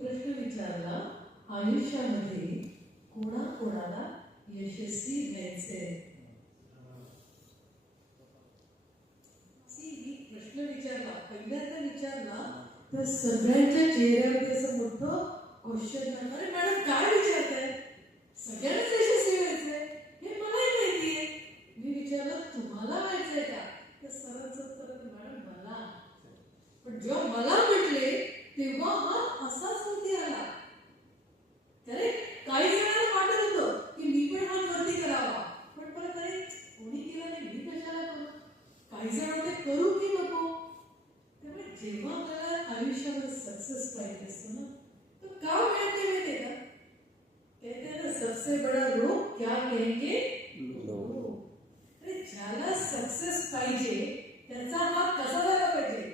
प्रश्न विचारला, आयुष्यामध्ये कोणाकोणाला यशस्वी व्हायचे? मी प्रश्न विचारला, पहिल्यांदा विचारला तर सगळ्यांच्या चेहऱ्यावरती असं मोठं क्वेश्चन मार्क. अरे मॅडम काय विचारताय? सगळ्यांनाच यशस्वी व्हायचंय हे मलाही माहितीये. मी विचारलं तुम्हाला व्हायचंय का? तर सरांचं उत्तर, मॅडम मला. पण जेव्हा मला म्हटले तेव्हा हा असाच वरती आला. करेक्ट. काही जणांना वाटत होतं की मी पण हात वरती करावा, पण परत अरे कोणी केला नाही, मी कशाला करू? काही जण होते करू की नको. त्यामुळे जेव्हा मला आयुष्यामध्ये सक्सेस पाहिजे असतो ना, तो का मिळते माहितीये का? कहते हैं ना, सबसे बड़ा रोग क्या कहेंगे लोग. अरे ज्याला सक्सेस पाहिजे त्याचा हात कसा झाला पाहिजे?